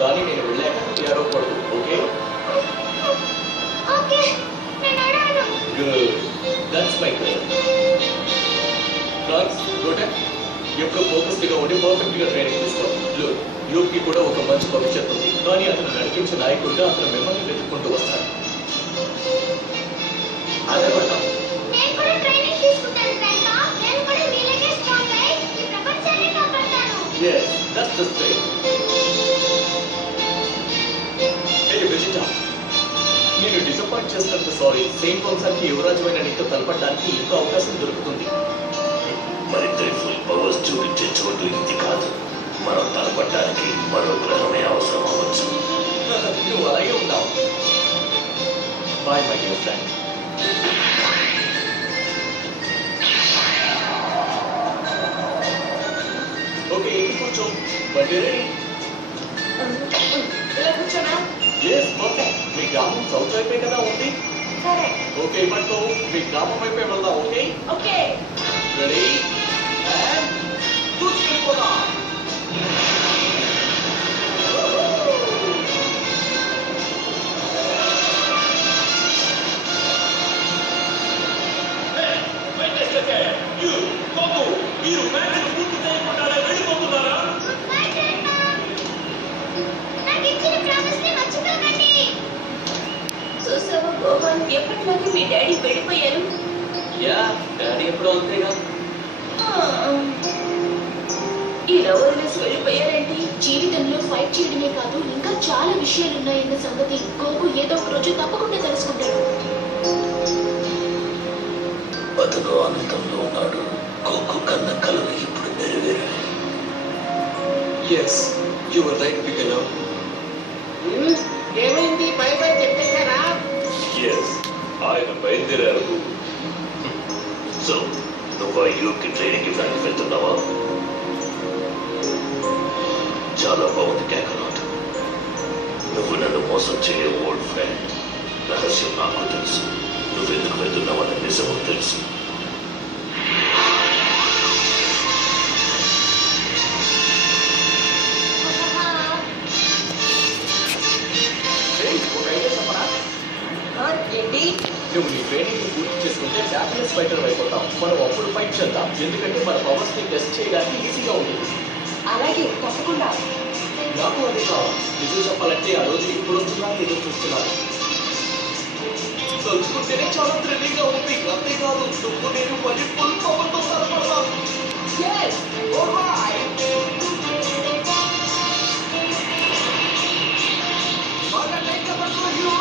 కానీ నేను వెళ్ళాక నువ్వు ఏడవకూడదు. Okay? Good, that's my girl. France, Goten, ఎప్పుడు ఫోకస్డ్గా ఉండి పర్ఫెక్ట్గా ట్రైనింగ్ తీసుకో. లుక్, యూకి కూడా ఒక మంచి భవిష్యత్తు ఉంది, కానీ అతను నడిపించే నాయకుడిగా అతను మిమ్మల్ని వెతుక్కుంటూ వస్తాడు. అదే పడతాం. Yes, that's the thing. Hey, Vegeta. నేను డిసప్పాయింట్ చేసినందుకు సారీ. సెయింట్ వంశానికి యువరాజువైన నీతో కలపడానికి ఇంకో అవకాశం దొరుకుతుంది. మరిద్దరి ఫుల్ పవర్స్ చూపించే చోటు ఇది కాదు. మనం తలపడడానికి మరో గ్రహమే అవసరం అవ్వచ్చు. నువ్వు అలాగే ఉన్నావు. Bye my dear friend. Okay, కూర్చో. బండి రెడీ. ఇలా కూర్చోనా? Yes, perfect. మీ గ్రామం సౌత్ వైపే కదా ఉంది. సరే. ఓకే, పట్టుకో. మీ గ్రామం వైపే వెళ్దాం. ఓకే? ఓకే. రెడీ అండ్ దూసుకెళ్ళిపోదాం. మీరు మ్యాచ్ పూర్తి చేయకుండా వెళ్ళిపోతున్నారా? చూసావా గోపాల్, ఎప్పటిలాగే మీ డాడీ వెళ్ళిపోయారు. యా, డాడీ ఎప్పుడో అంతేగా. ఇలా వదిలేసి వెళ్ళిపోయారేంటి? జీవితంలో ఫైట్ చేయడమే కాదు, ఇంకా చాలా విషయాలు ఉన్నాయన్న సంగతి గోకు ఏదో ఒక రోజు తప్పకుండా తెలుసుకుంటాడు. అతను ఆనందంలో ఉన్నాడు. కోకు కన్న కలలు ఇప్పుడు నెరవేరాయి. ఎస్, యు ఆర్ రైట్ బిగినో. ఏమైంది? Bye by చెప్పేశారా? ఎస్, ఆయన బయలుదేరారు. సో నువ్వు ఆ యూకి ట్రైనింగ్ ఇవ్వడానికి వెళ్తున్నావా? చాలా బాగుంది కేకలాట్. నువ్వు నన్ను మోసం చేయలేవు ఓల్డ్ ఫ్రెండ్. రహస్యం నాకు తెలుసు. నువ్వెందుకు వెళ్తున్నావన్న నిజము తెలుసు. ఏంటి? నువ్వు నీ ట్రైనింగ్ పూర్తి చేసుకుంటే ఫ్యాబులస్ ఫైటర్ అయిపోతాం. మనం అప్పుడు ఫైట్ చేద్దాం, ఎందుకంటే మన పవర్స్ ని టెస్ట్ చేయడానికి ఈజీగా ఉంటుంది. అలాగే, తప్పకుండా. నాకు అది కావాలి. నిజం చెప్పాలంటే ఆ రోజు ఇప్పుడు వస్తున్నా ఎదురు చూస్తున్నాను. తలుచుకుంటేనే చాలా థ్రిల్లింగ్ గా ఉంది. అంతేకాదు, నువ్వు నేను మరి ఫుల్ పవర్ తో సరిపడతాం. Yes, alright. బాగా టైట్ గా పట్టుకో యూ.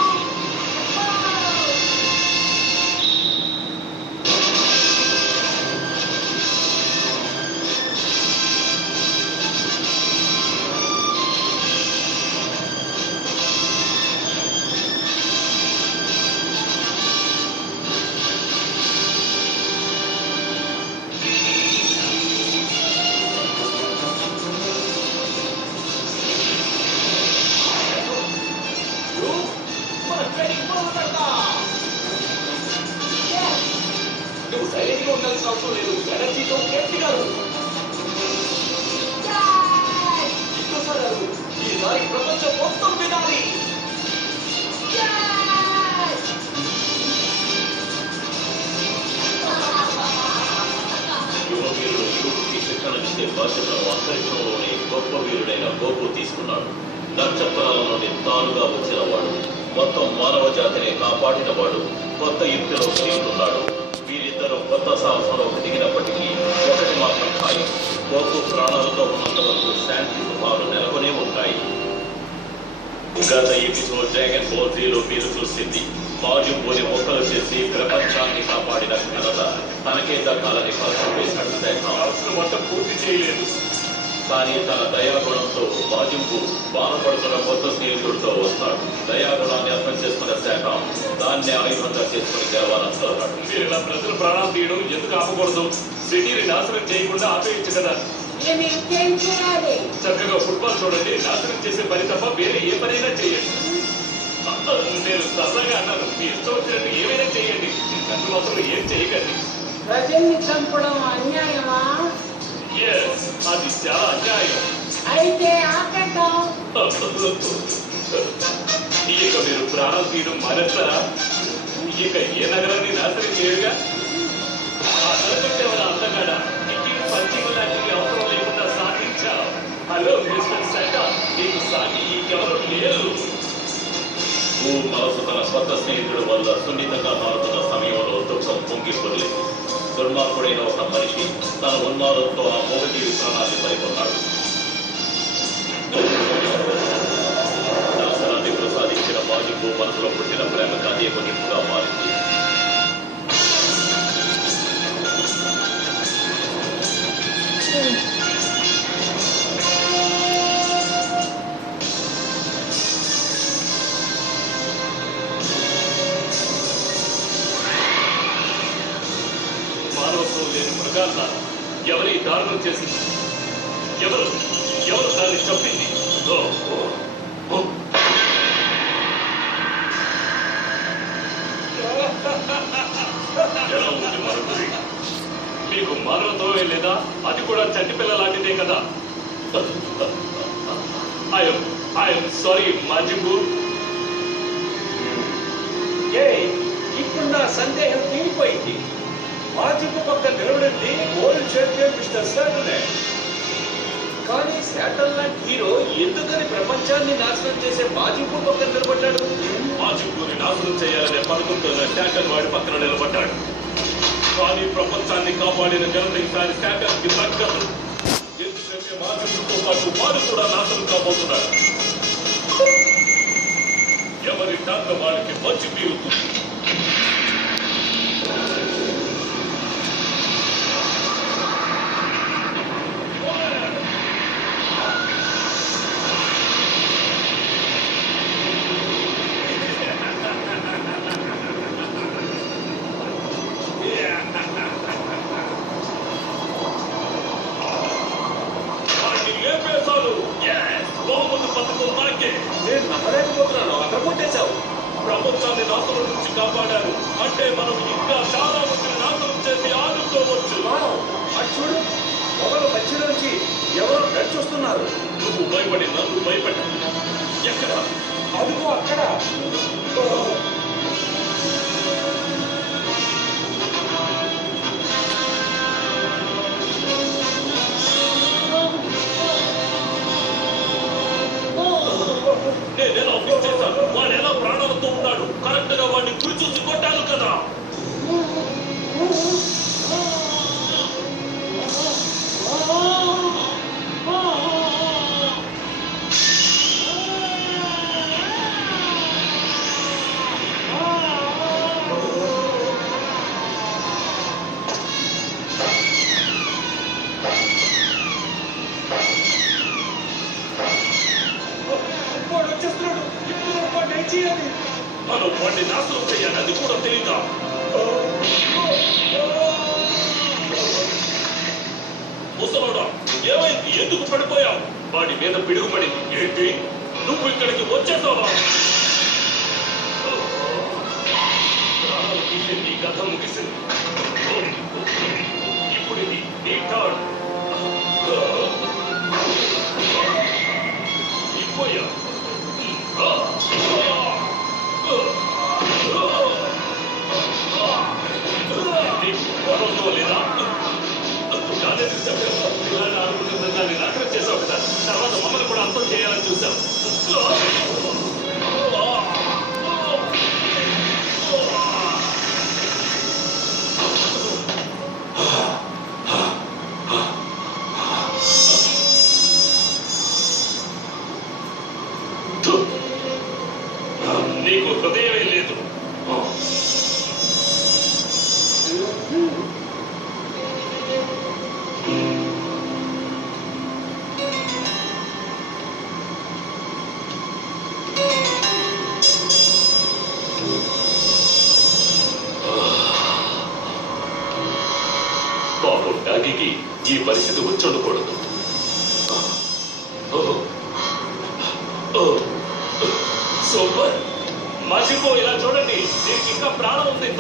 నువ్వు సైలెంట్ గా ఉండాల్సిన అవసరం లేదు. ఎనర్జీతో గట్టిగా ఇంకోసారి ఈసారి ప్రపంచం మొత్తం వినాలి. యువ వీరుడు యూకి శిక్షణ ఇచ్చే బాధ్యతను అంతరిక్షంలోని గొప్ప వీరుడైన గోపు తీసుకున్నాడు. నక్షత్రాల నుండి తానుగా వచ్చిన వాడు, మొత్తం మానవ జాతిని కాపాడిన వాడు కొత్త యుక్తిలో తిరుగుతున్నాడు. వీరిద్దరూ కొత్త సాహసంలోకి దిగినప్పటికీ ఒకటి మాత్రం ఖాయం: గోపు ప్రాణాలతో ఉన్నంత వరకు శాంతి సుఖాలు నెలకొనే ఉంటాయి. గత ఎపిసోడ్ డ్రాగన్ బాల్ 3లో మీరు చూసింది. మాజుబోని మొక్కలు చేసి ప్రపంచాన్ని కాపాడిన ఘనత తనకే దక్కాలని ఫలితం వేశాడు శేఖం. మొత్తం పూర్తి చేయలేదు, కానీ తన దయాగుణంతో మాజింపు బాధపడుతున్న కొత్త స్నేహితుడితో వస్తాడు. దయాగుణాన్ని అర్థం చేసుకున్న శాఖం దాన్ని ఆయుధంగా చేసుకుని గెలవాలనుకున్నాడు. మీరు ఇలా ప్రజలు ప్రాణాలు తీయడం ఎందుకు ఆపకూడదు? సిటీని నాశనం చేయకుండా ఆపేయచ్చు కదా. చక్కగా ఫుట్బాల్ చూడండి, నాశనం చేసే పని తప్ప వేరే ఏ పనైనా చేయండి. నేను సరదాగా అన్నాను, మీ ఇష్టం వచ్చినట్టు ఏమైనా చేయండి, నన్ను మాత్రం ఏం చేయకండి. ప్రజల్ని చంపడం అన్యాయమా? అది చాలా అన్యాయం. అయితే ఆపేద్దాం. ఇక మీరు ప్రాణం తీయడం మానేస్తారా? ఇక ఏ నగరాన్ని నాశనం చేయరుగా? ఆ నలుగురు అందగాడ ఇంటికి పంచింగ్ లాంటి అవసరం లేకుండా సాధించావు. హలో మిస్టర్ సెటా, నీకు సాగి ఇంకెవరు లేరు. మనసు తన కొత్త స్నేహితుడు వల్ల సున్నితంగా మారుతున్న సమయంలో దుఃఖం పొంగిపోలేదు. దుర్మార్గుడైన ఒక మనిషి తన ఉన్మాదంతో ఆ మోగజీవి ప్రాణాన్ని పరికొన్నాడు. నాశనాన్ని ప్రసాదించిన మాజిబు మనసులో పుట్టిన ప్రేమకు అదే ముగింపుగా మారింది. మానవత్వం లేని మృగాల్లా ఎవరి దారుణం చేసింది? ఎవరు ఎవరు దాన్ని చంపింది? ఓ, ఓ, ఓ. ఎలా ఉంది మరొకరి? మీకు మానవత్వమే లేదా? అది కూడా చంటి పిల్ల లాంటిదే కదా. ఐఎమ్ సారీ మాజిబు. ఇప్పుడు నా సందేహం తీరిపోయింది. మాజిబు పక్క నిలబడింది వరల్డ్ ఛాంపియన్ మిస్టర్ శాటర్నే. కానీ శాటల్ లాంటి హీరో ఎందుకని ప్రపంచాన్ని నాశనం చేసే మాజిబు పక్క నిలబడ్డాడు? మాజిబుని నాశనం చేయాలనే పనుకుంటున్న శాటన్ వాడి పక్కన నిలబడ్డాడు. కానీ ప్రపంచాన్ని కాపాడిన ఘనత ఈసారి శాటన్కి దక్కదు. ఎందుకంటే మాజిబుతో పాటు వాడు కూడా నాశనం కాబోతున్నాడు. ఎవరి దాంత వాడికి మంచి తీరుతుంది. నేను నమ్మలేకపోతున్నాను. అక్కడ కొట్టేశావు. ప్రపంచాన్ని నాశనం నుంచి కాపాడారు అంటే మనం ఇంకా చాలా మందిని నాశనం చేసి ఆదుకోవచ్చు. అటు చూడు, పొగల మధ్యలోంచి ఎవరో నడిచొస్తున్నారు. నువ్వు భయపడి నన్ను భయపెట్ట. ఎక్కడ? అదిగో అక్కడ. నేను ఎలా ఫిక్స్ చేశాను? వాడు ఎలా ప్రాణాలతో ఉన్నాడు? కరెక్ట్ గా వాడిని గురి చూసి కొట్టాలి కదా. వాడు వచ్చేస్తున్నాడు. ఇప్పుడు వాడిని ఏం చేయాలి? మనం వాడిని నాశనం చేయాలి. అది కూడా తెలీదా? ముసలోడా, ఏమైంది? ఎందుకు పడిపోయావు? వాడి మీద పిడుగుపడింది. ఏంటి? నువ్వు ఇక్కడికి వచ్చేసావా? ప్రాణాలు తీసే నీ కథ ముగిసింది. ఇప్పుడు ఇది నీ టర్న్. ఇపోయా లేదా? పిల్లల్ని ఆడుకుంటున్న దాన్ని నాశనం చేసావు కదా. తర్వాత మమ్మల్ని కూడా అంతం చేయాలని చూసావు. నీకు హృదయమే లేదు. పాపం డాగీకి ఈ పరిస్థితి వచ్చి ఉండకూడదు. సూపర్. మర్చిపో, ఇలా చూడండి, దీనికి ఇంకా ప్రాణం ఉంది.